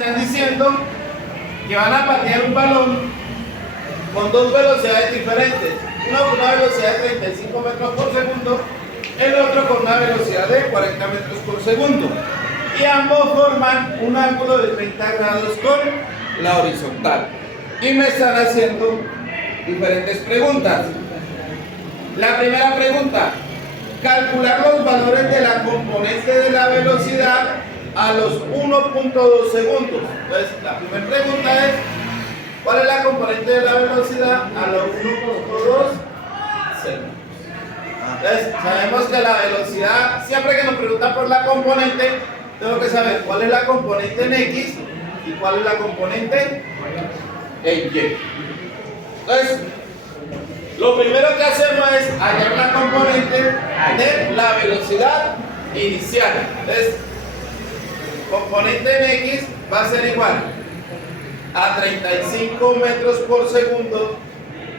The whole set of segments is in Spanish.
Están diciendo que van a patear un balón con dos velocidades diferentes. Uno con una velocidad de 35 metros por segundo, el otro con una velocidad de 40 metros por segundo. Y ambos forman un ángulo de 30 grados con la horizontal. Y me están haciendo diferentes preguntas. La primera pregunta: calcular los valores de la componente de la velocidad a los 1.2 segundos. Entonces, la primera pregunta es: ¿cuál es la componente de la velocidad a los 1.2 segundos? Entonces, sabemos que la velocidad, siempre que nos preguntan por la componente, tengo que saber cuál es la componente en X y cuál es la componente en Y. Entonces, lo primero que hacemos es hallar la componente de la velocidad inicial. Entonces, componente en X va a ser igual a 35 metros por segundo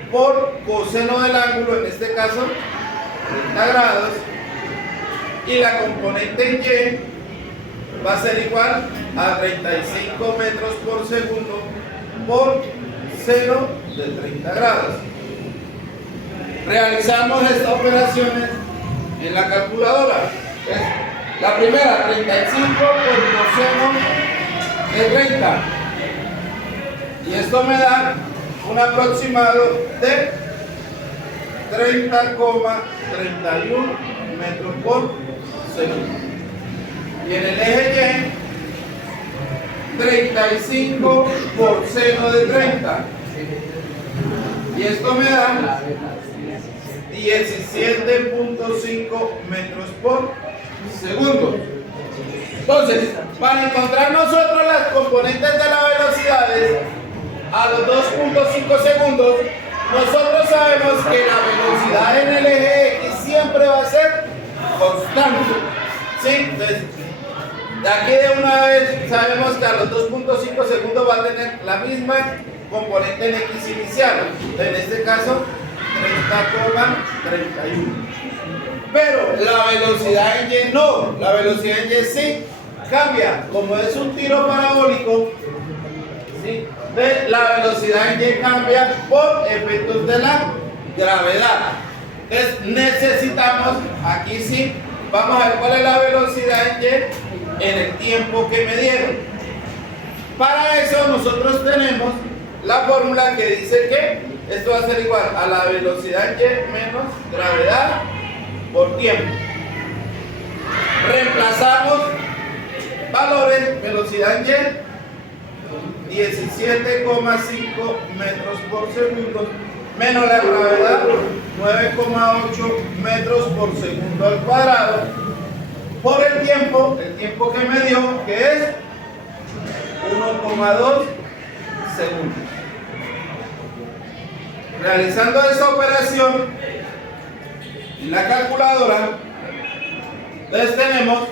por coseno del ángulo, en este caso 30 grados, y la componente en Y va a ser igual a 35 metros por segundo por seno de 30 grados. Realizamos estas operaciones en la calculadora. La primera, 35 por coseno de 30. Y esto me da un aproximado de 30,31 metros por segundo. Y en el eje Y, 35 por seno de 30. Y esto me da 17.5 metros por segundo. Entonces, para encontrar nosotros las componentes de las velocidades a los 2.5 segundos, nosotros sabemos que la velocidad en el eje X siempre va a ser constante. ¿Sí? Entonces, de aquí de una vez sabemos que a los 2.5 segundos va a tener la misma componente en X inicial. En este caso, 30,31. Pero la velocidad en Y no. La velocidad en Y sí cambia. Como es un tiro parabólico, ¿sí? La velocidad en Y cambia por efectos de la gravedad. Entonces necesitamos, aquí sí, vamos a ver cuál es la velocidad en Y en el tiempo que me dieron. Para eso nosotros tenemos la fórmula que dice que esto va a ser igual a la velocidad Y menos gravedad por tiempo. Reemplazamos valores: velocidad en Y 17,5 metros por segundo menos la gravedad 9,8 metros por segundo al cuadrado por el tiempo que me dio, que es 1,2 segundos. Realizando esa operación en la calculadora, entonces tenemos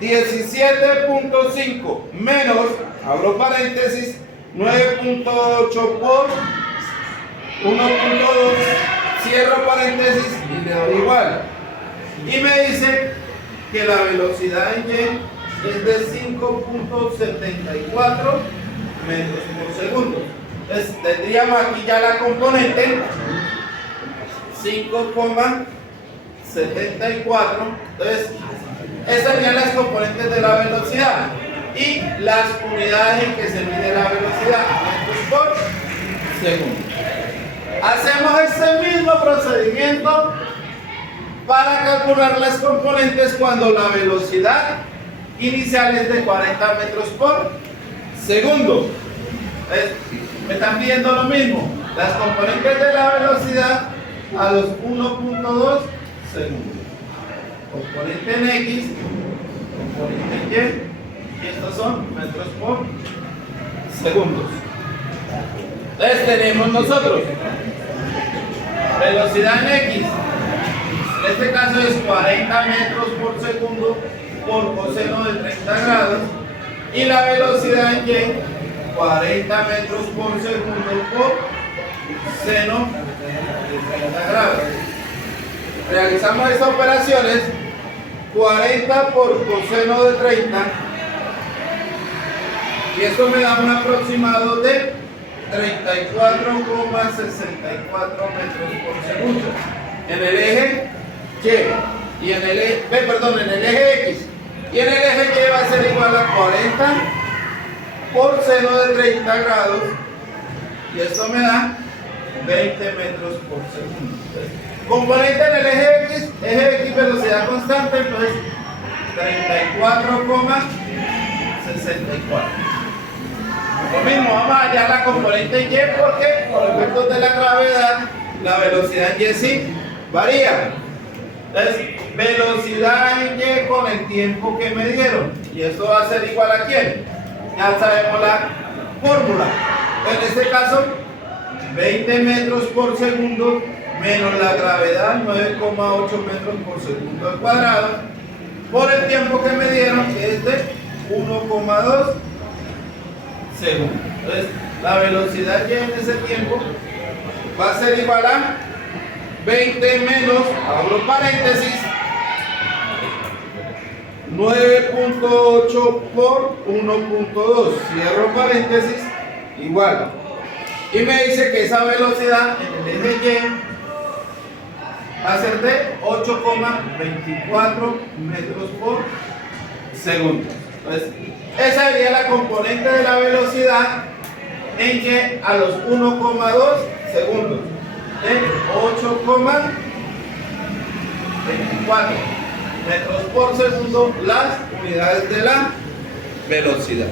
17.5 menos, abro paréntesis, 9.8 por 1.2, cierro paréntesis y le doy igual. Y me dice que la velocidad en Y es de 5.74 metros por segundo. Entonces tendríamos aquí ya la componente 5,74. Entonces, esas serían las componentes de la velocidad y las unidades en que se mide la velocidad, metros por segundo. Hacemos este mismo procedimiento para calcular las componentes cuando la velocidad inicial es de 40 metros por segundo. Me están pidiendo lo mismo, las componentes de la velocidad a los 1.2 segundos. Componente en X, componente en Y estos son metros por segundos. Entonces tenemos nosotros velocidad en X, en este caso es 40 metros por segundo por coseno de 30 grados, y la velocidad en Y 40 metros por segundo por seno de 30 grados. Realizamos estas operaciones: 40 por coseno de 30 Y esto me da un aproximado de 34,64 metros por segundo en el eje Y y en el eje, en el eje X, y en el eje Y va a ser igual a 40 por seno de 30 grados, y esto me da 20 metros por segundo. Entonces, componente en el eje X velocidad constante, entonces 34,64. Lo mismo, vamos a hallar la componente Y porque por efectos de la gravedad la velocidad en Y sí varía. Entonces, velocidad en Y con el tiempo que me dieron. Y esto va a ser igual a ¿quién? Ya sabemos la fórmula. En este caso, 20 metros por segundo menos la gravedad, 9,8 metros por segundo al cuadrado, por el tiempo que me dieron, que es de 1,2 segundos. Entonces, la velocidad Y en ese tiempo va a ser igual a 20 menos, abro paréntesis, 9,8 por 1,2, cierro paréntesis, igual. Y me dice que esa velocidad en el eje Y va a ser de 8,24 metros por segundo. Entonces, esa sería la componente de la velocidad en Y a los 1,2 segundos. De 8,24 metros por segundo las unidades de la velocidad.